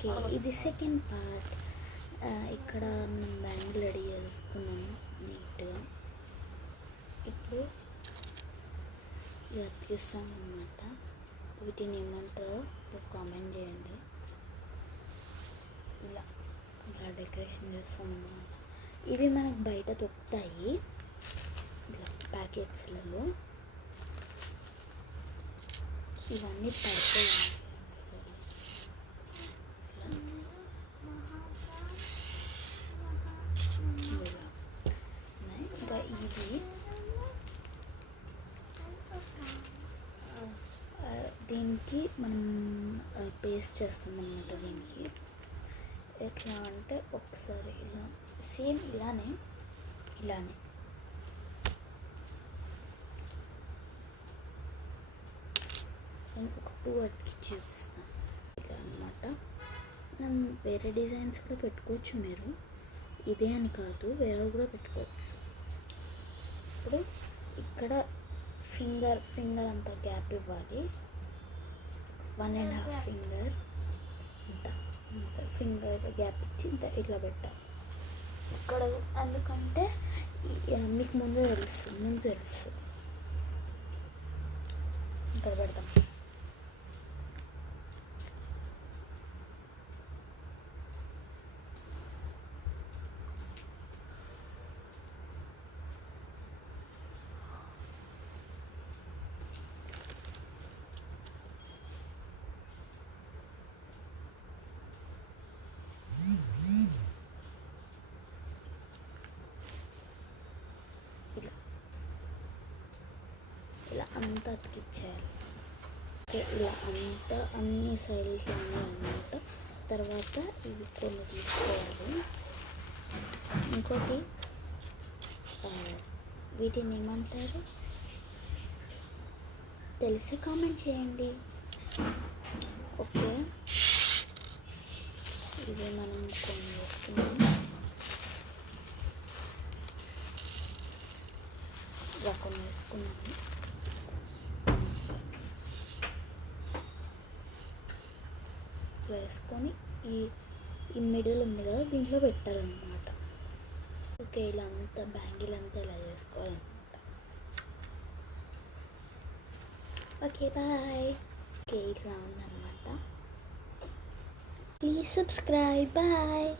Okay, ఇది second part. ఇక్కడ మనం బ్యాంగిల్ రెడీ చేసుకున్నాము నీట్గా. ఇప్పుడు ఇవి అతికిస్తాం అన్నమాట. వీటిని ఏమంటారో కామెంట్ చేయండి. ఇలా డెకరేషన్ చేస్తాం అన్నమాట. ఇవి మనకు బయట దొరుకుతాయి ఇలా ప్యాకెట్స్లలో. ఇవన్నీ పడతాయి. ఇంకా ఇది దీనికి మనం పేస్ట్ చేస్తాం అన్నమాట. దీనికి ఎట్లా అంటే ఒకసారి ఇలా సేమ్ ఇలానే నేను ఒక 2 అతికి చూపిస్తాను. ఇలా అన్నమాట. మనం వేరే డిజైన్స్ కూడా పెట్టుకోవచ్చు. మీరు ఇదే అని కాదు, వేరే కూడా పెట్టుకోవచ్చు. ఇప్పుడు ఇక్కడ ఫింగర్ అంత గ్యాప్ ఇవ్వాలి. 1.5 ఫింగర్ ఇంత ఫింగర్ గ్యాప్ ఇచ్చి ఇట్లా పెట్టాలి. ఇక్కడ ఎందుకంటే మీకు ముందు తెలుస్తుంది. ఇక్కడ పెడతాం. ఇలా అంతా అతికిచ్చేయాలి. ఇలా అంతా అన్ని సైడ్లు అన్నమాట. తర్వాత ఇవి కొన్ని తీసుకోవాలి. ఇంకోటి వీటిని ఏమంటారు తెలిసి కామెంట్ చేయండి. ఓకే, ఇవి మనం కొన్ని వేసుకున్నాం. ఇలా కొన్ని వేసుకున్నాము. వేసుకొని ఈ మిడిల్ ఉంది కదా, దీంట్లో పెట్టాలన్నమాట. ఓకే, ఇలా అంతా బ్యాంగిల్ అంతా ఇలా చేసుకోవాలన్నమాట. Okay, bye. ఓకే, ఇట్లా ఉందన్నమాట. Please subscribe. బాయ్.